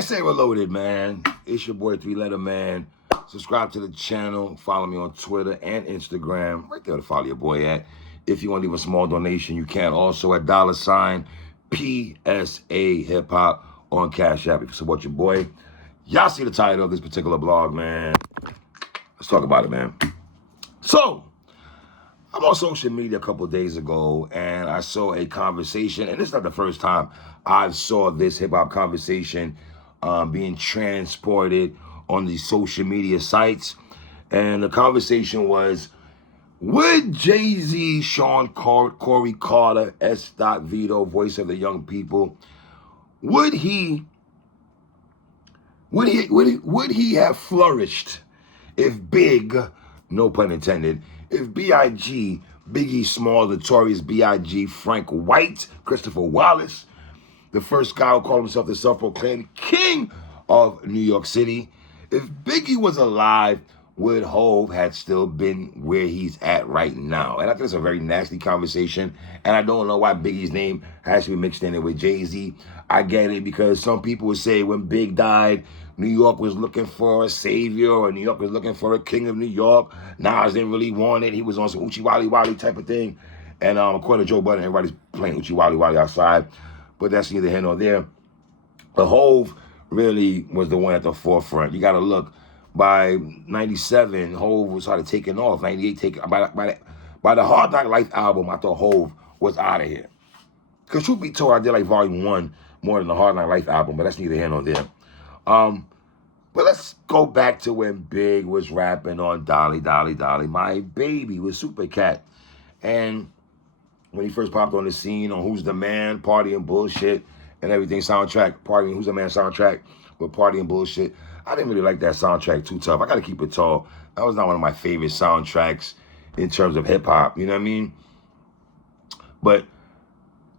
PSA Reloaded, man. It's your boy, 3-Letter Man. Subscribe to the channel. Follow me on Twitter and Instagram. Right there to follow your boy at. If you want to leave a small donation, you can. Also at $ PSAhiphop on Cash App. If you support your boy. Y'all see the title of this particular blog, man. Let's talk about it, man. So, I'm on social media a couple of days ago, and I saw a conversation, and this is not the first time I saw this hip-hop conversation being transported on these social media sites. And the conversation was, would Jay-Z, Sean Corey Carter, S. Vito, voice of the young people, would he have flourished if Big, no pun intended, if B.I.G., Biggie Small, Notorious B.I.G., Frank White, Christopher Wallace, the first guy who called himself the self-proclaimed king of New York City, if Biggie was alive, would Hov had still been where he's at right now? And I think it's a very nasty conversation, and I don't know why Biggie's name has to be mixed in it with Jay-Z. I get it because some people would say when Big died, New York was looking for a savior, or New York was looking for a king of New York. Nas didn't really want it. He was on some Uchi Wally Wally type of thing. And according to Joe Budden, everybody's playing Uchi Wally Wally outside. But that's neither here nor there. The Hov really was the one at the forefront. You got to look. By 97, Hov was sort of taking off. 98, by the Hard Knock Life album, I thought Hov was out of here. Because truth be told, I did like Volume 1 more than the Hard Knock Life album, but that's neither here nor there. But let's go back to when Big was rapping on Dolly, Dolly, Dolly, My Baby with Super Cat. And when he first popped on the scene on Who's the Man, Party and Bullshit, and everything soundtrack, Party and Who's the Man soundtrack with Party and Bullshit. I didn't really like that soundtrack too tough. I got to keep it tall. That was not one of my favorite soundtracks in terms of hip-hop, you know what I mean? But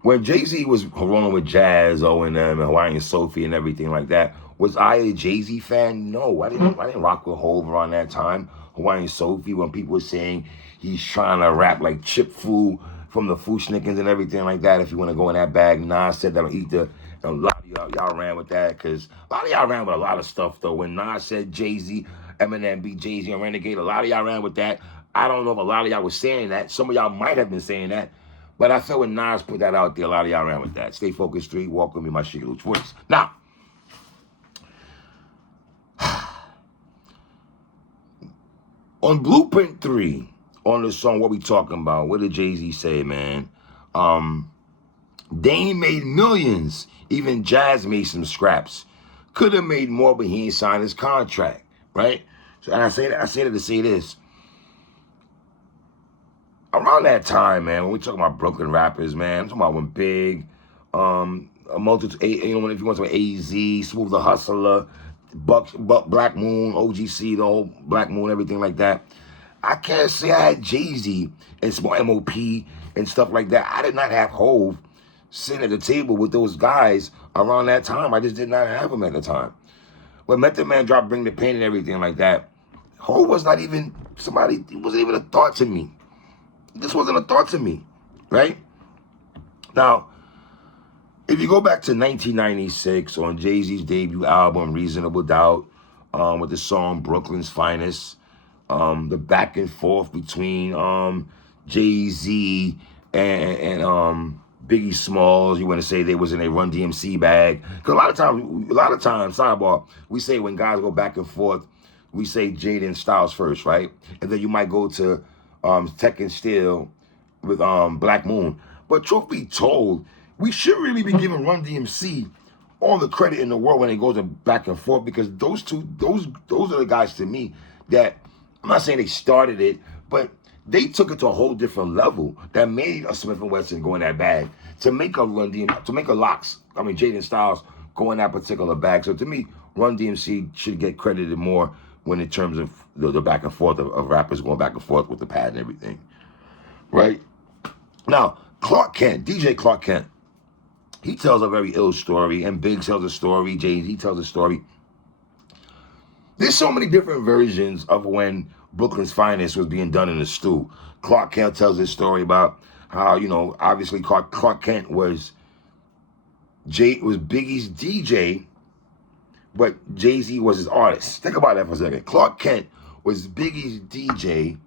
when Jay-Z was rolling with Jazz, O&M, and Hawaiian Sophie and everything like that, was I a Jay-Z fan? No, I didn't rock with Hov around that time. Hawaiian Sophie, when people were saying he's trying to rap like Chip Fu from the Fu-Schnickens and everything like that, if you want to go in that bag. Nas said that'll eat the... A lot of y'all ran with that, because a lot of y'all ran with a lot of stuff, though. When Nas said Jay-Z, Eminem beat Jay-Z and Renegade, a lot of y'all ran with that. I don't know if a lot of y'all was saying that. Some of y'all might have been saying that. But I feel when Nas put that out there, a lot of y'all ran with that. Stay focused, 3. Walk with me, my Shigaloo voice. Now, on Blueprint 3, on the song, what we talking about? What did Jay-Z say, man? Dame made millions. Even Jazz made some scraps. Could have made more, but he ain't signed his contract, right? So, and I say that to say this. Around that time, man, when we talking about Brooklyn rappers, man, I'm talking about when Big, a multitude, you know, if you want to talk about AZ, Smooth the Hustler, Black Moon, OGC, the whole Black Moon, everything like that. I can't say I had Jay-Z and Small MOP and stuff like that. I did not have Hov sitting at the table with those guys around that time. I just did not have them at the time. When Method Man dropped Bring the Pain and everything like that, Hov was not even somebody, it wasn't even a thought to me. This wasn't a thought to me, right? Now, if you go back to 1996 on Jay-Z's debut album, Reasonable Doubt, with the song Brooklyn's Finest, the back and forth between Jay-Z and Biggie Smalls, you want to say they was in a Run DMC bag. Because a lot of times, sidebar, we say when guys go back and forth, we say Jaden Styles first, right? And then you might go to Tech and Steel with Black Moon. But truth be told, we should really be giving Run DMC all the credit in the world when it goes back and forth, because those are the guys to me that, I'm not saying they started it, but they took it to a whole different level that made a Smith & Wesson go in that bag to make a Run DMC, to make a Jaden Styles go in that particular bag. So to me, Run DMC should get credited more when in terms of the back and forth of rappers going back and forth with the pad and everything, right? Now, Clark Kent, DJ Clark Kent, he tells a very ill story, and Big tells a story, Jay-Z tells a story. There's so many different versions of when Brooklyn's Finest was being done in the stew. Clark Kent tells this story about how, you know, obviously Clark Kent was Biggie's DJ but Jay-Z was his artist. Think about that for a second. Clark Kent was Biggie's DJ,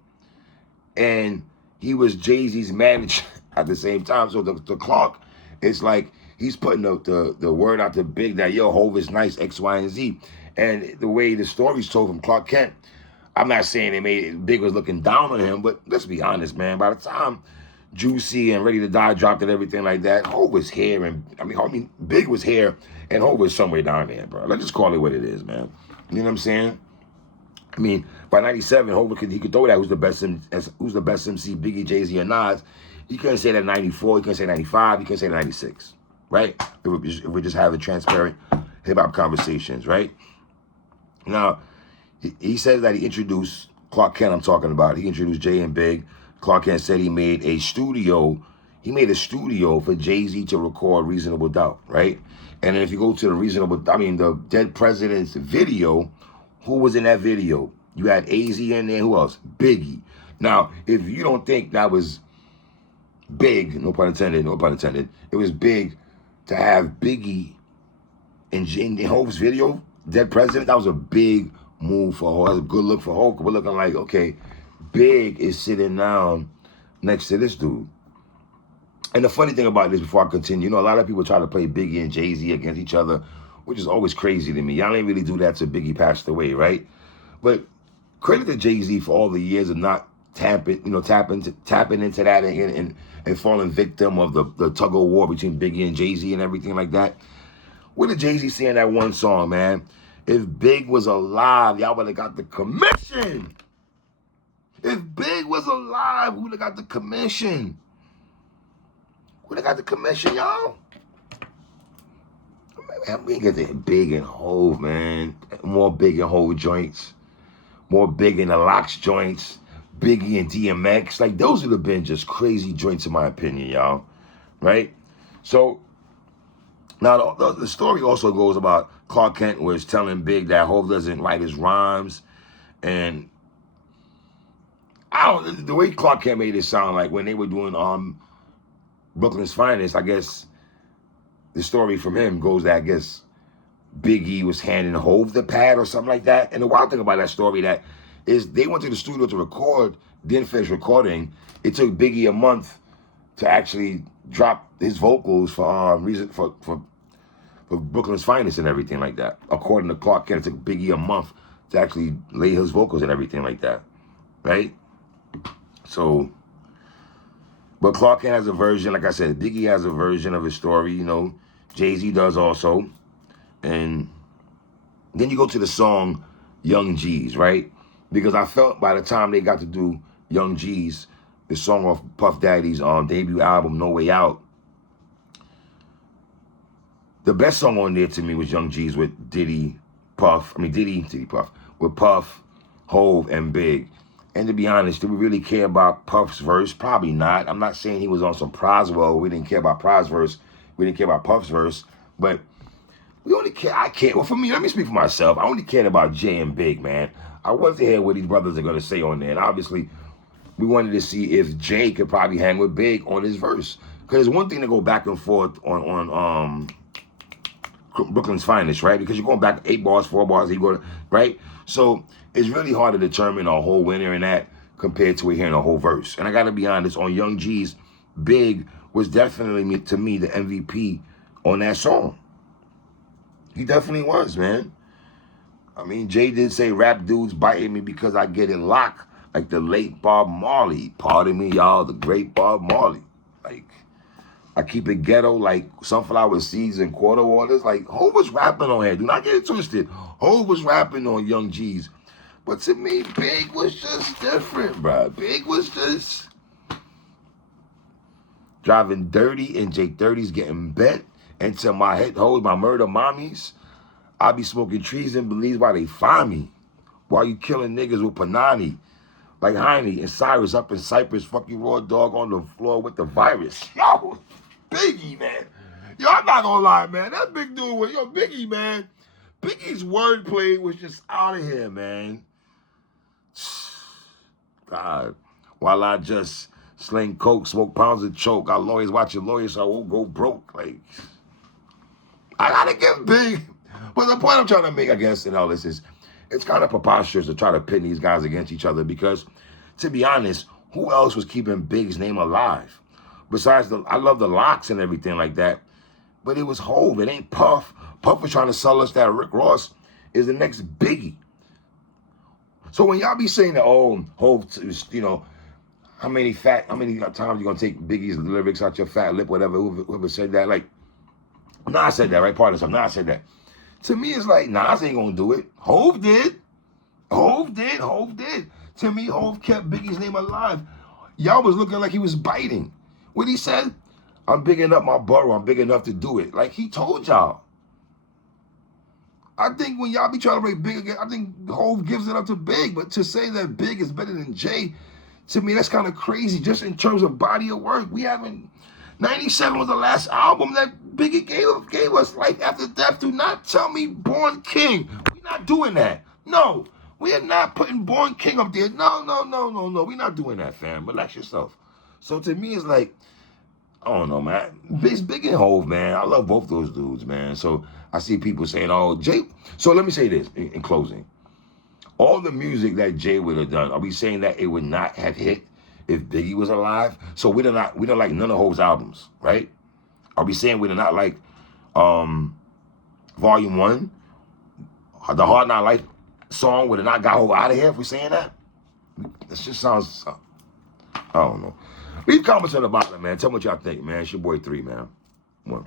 and he was Jay-Z's manager at the same time. So the Clark, it's like he's putting the word out to Big that, yo, Hov is nice, X, Y, and Z. And the way the story's told from Clark Kent, I'm not saying they made it, Big was looking down on him, but let's be honest, man. By the time Juicy and Ready to Die dropped and everything like that, Hov was here, and Big was here, and Hov was somewhere down there, bro. Let's just call it what it is, man. You know what I'm saying? I mean, by '97, Hov he could throw that. Who's the best MC? Biggie, Jay-Z, or Nas? He couldn't say that '94. He couldn't say '95. He couldn't say '96, right? If we're just having transparent hip hop conversations, right? Now, he says that he introduced Clark Kent. I'm talking about. He introduced Jay and Big. Clark Kent said he made a studio. He made a studio for Jay-Z to record Reasonable Doubt, right? And then if you go to the Dead President's video, who was in that video? You had AZ in there. Who else? Biggie. Now, if you don't think that was big, no pun intended, it was big to have Biggie in Hov's video, Dead President. That was a big move for Hov. That was a good look for Hov. We're looking like, okay, Big is sitting down next to this dude. And the funny thing about this, before I continue, a lot of people try to play Biggie and Jay-Z against each other, which is always crazy to me. Y'all ain't really do that till Biggie passed away, right? But credit to Jay-Z for all the years of not tapping into that and falling victim of the tug of war between Biggie and Jay-Z and everything like that. What did Jay-Z say in that one song, man? If Big was alive, y'all would have got the commission. If Big was alive, we would have got the commission. Would have got the commission, y'all. Man, we get the Big and Hov, man. More Big and Hov joints. More Big and the Locks joints. Biggie and DMX. Like, those would have been just crazy joints in my opinion, y'all. Right? So, now the story also goes about Clark Kent was telling Big that Hov doesn't write his rhymes. And the way Clark Kent made it sound like when they were doing Brooklyn's Finest, I guess the story from him goes that I guess Biggie was handing Hov the pad or something like that. And the wild thing about that story that is they went to the studio to record, didn't finish recording. It took Biggie a month to actually drop his vocals for Brooklyn's Finest and everything like that. According to Clark Kent, it took Biggie a month to actually lay his vocals and everything like that, right? So, but Clark Kent has a version, like I said, Biggie has a version of his story, Jay-Z does also. And then you go to the song Young G's, right? Because I felt by the time they got to do Young G's, the song off Puff Daddy's debut album, No Way Out, the best song on there to me was Young G's with Puff, with Puff, Hov, and Big. And to be honest, do we really care about Puff's verse? Probably not. I'm not saying he was on some Proswell. We didn't care about Pros's verse. We didn't care about Puff's verse. But we only care. Well, for me, let me speak for myself. I only cared about Jay and Big, man. I wanted to hear what these brothers are going to say on there. And obviously, we wanted to see if Jay could probably hang with Big on his verse. Because it's one thing to go back and forth on Brooklyn's Finest, right? Because you're going back 8 bars, 4 bars, right? So it's really hard to determine a whole winner in that compared to hearing a whole verse. And I got to be honest, on Young G's, Big was definitely, to me, the MVP on that song. He definitely was, man. I mean, Jay did say rap dudes biting me because I get it locked like the late Bob Marley. Pardon me, y'all, the great Bob Marley. Like, I keep it ghetto like sunflower seeds and quarter waters. Like, Hov was rapping on here. Do not get it twisted. Hov was rapping on Young G's. But to me, Big was just different, bro. Big was just driving dirty and J30's getting bent into my head hoes, my murder mommies. I be smoking trees and believes why they find me. While you killing niggas with Panani. Like Heine and Cyrus up in Cyprus, fuck you raw dog on the floor with the virus. Yo, Biggie, man. Yo, I'm not gonna lie, man. That big dude was, Biggie, man. Biggie's wordplay was just out of here, man. God. While I just sling coke, smoke pounds of choke, our lawyers watching lawyers so I won't go broke. Like, I gotta give Big. But the point I'm trying to make, I guess, in all this is, it's kind of preposterous to try to pin these guys against each other because, to be honest, who else was keeping Big's name alive? Besides, I love the locks and everything like that, but it was Hov. It ain't Puff. Puff was trying to sell us that Rick Ross is the next Biggie. So when y'all be saying that, oh, Hov, you know, how many times you gonna take Biggie's lyrics out your fat lip, whatever, whoever said that, like, Nas said that, right? Part of Nas said that. To me, it's like, Nas ain't gonna do it. Hov did. Hov did. To me, Hov kept Biggie's name alive. Y'all was looking like he was biting. What he said? I'm big enough my borough. I'm big enough to do it. Like he told y'all. I think when y'all be trying to rate Big again, I think Hov gives it up to Big. But to say that Big is better than Jay, to me, that's kind of crazy. Just in terms of body of work, we haven't. 97 was the last album that Biggie gave us. Life After Death. Do not tell me Born King. We're not doing that. No, we are not putting Born King up there. No. We're not doing that, fam. Relax yourself. So to me, it's like, I don't know, man. It's Big and Hov, man. I love both those dudes, man. So I see people saying, oh, Jay. So let me say this in closing. All the music that Jay would have done, are we saying that it would not have hit if Biggie was alive? So we don't like none of Hov's albums, right? Are we saying we do not like Volume 1? The Hard Not Life song would have not got Hov out of here if we're saying that? This just sounds, I don't know. Leave comments on the bottom, man. Tell me what y'all think, man. It's your boy 3, man. 1.